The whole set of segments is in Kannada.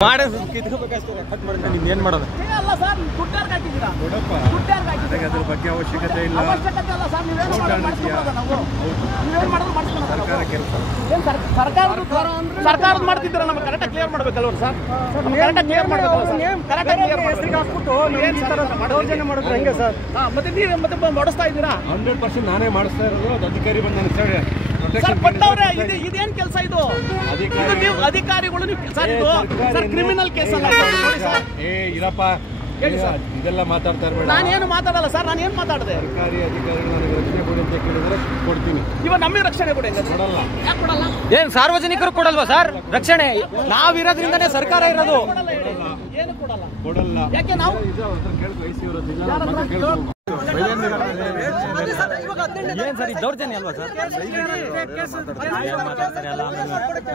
ಕಿತ್ಕೋಬೇಕಷ್ಟೇ ಕಟ್ ಮಾಡ್ತೀನಿ ಇನ್ನೇನು ಮಾಡೋದು ಅಲ್ಲ ಸರ್ ದುಡ್ಡಾರ್ಗೆ ಹಾಕಿದ್ದೀರಾ ಅದ್ರ ಬಗ್ಗೆ ಅವಶ್ಯಕತೆ ಇಲ್ಲ ಅವಶ್ಯಕತೆ ಅಲ್ಲ ಸರ್ ನೀವೇನು ಮಾಡಿದ್ರು ಸರ್ಕಾರ ಕೆಲಸ ಸರ್ಕಾರದ ಮಾಡ್ತಿದ್ದೀರಾ ನಮಗೆ ಕರೆಕ್ಟಾಗಿ ಕ್ಲಿಯರ್ ಮಾಡ್ಬೇಕಲ್ವ ಸರ್ ಕರೆಕ್ಟಾಗಿ ಕ್ಲಿಯರ್ ಮಾಡಿದ್ರೆ ಹೆಂಗೆ ಸರ್ ಮತ್ತೆ ನೀವು ಮತ್ತೆ ಮಾಡಿಸ್ತಾ ಇದ್ದೀರಾ 100% ನಾನೇ ಮಾಡಿಸ್ತಾ ಇರೋದು ಅದು ಅಧಿಕಾರಿ ಬಂದು ನನ್ನ ಹೇಳಿ ಸರ್ ಕೊಟ್ಟವ್ರೆ ಇದೇನ್ ಕೆಲಸ ಇದು ನೀವು ಅಧಿಕಾರಿಗಳು ಸರ್ ಇದು ಸರ್ ಕ್ರಿಮಿನಲ್ ಕೇಸ್ ಅಲ್ಲ ನೋಡಿ ಸರ್ ಇರಪ್ಪ ಇದೆಲ್ಲ ಮಾತಾಡ್ತಾ ಇರಬೇಡ ನಾನೇನು ಮಾತಾಡಲ್ಲ ಸರ್ ನಾನು ಏನು ಮಾತಾಡಿದೆ ಸರ್ಕಾರಿ ಅಧಿಕಾರಿಗಳು ನನಗೆ ರಕ್ಷಣೆ ಕೊಡಿ ಅಂತ ಕೇಳಿದ್ರೆ ಕೊಡ್ತೀನಿ ಇವಾಗ ನಮಗೆ ರಕ್ಷಣೆ ಕೊಡಿ ಕೊಡಲ್ಲ ಯಾಕೆ ಕೊಡಲ್ಲ ಏನ್ ಸಾರ್ವಜನಿಕರು ಕೊಡಲ್ವಾ ಸರ್ ರಕ್ಷಣೆ ನಾವಿರೋದ್ರಿಂದನೇ ಸರ್ಕಾರ ಇರೋದು ಏನು ಕೊಡಲ್ಲ ಕೊಡಲ್ಲ ಯಾಕೆ ನಾವು ಕೇಳ್ಕೊ ಕೇಳ್ಕೊ ಏನ್ ಸರ್ ಇದು ದೌರ್ಜನ್ಯ ಅಲ್ವಾ ಸರ್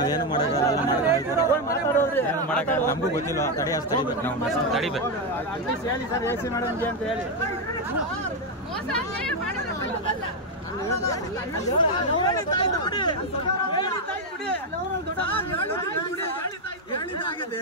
ಏನು ಮಾಡೋದು ನಮಗೂ ಗೊತ್ತಿಲ್ಲ ತಡಿಬೇಕು ನಾವು ತಡಿಬೇಕು ಹೇಳಿದಾಗಿದೆ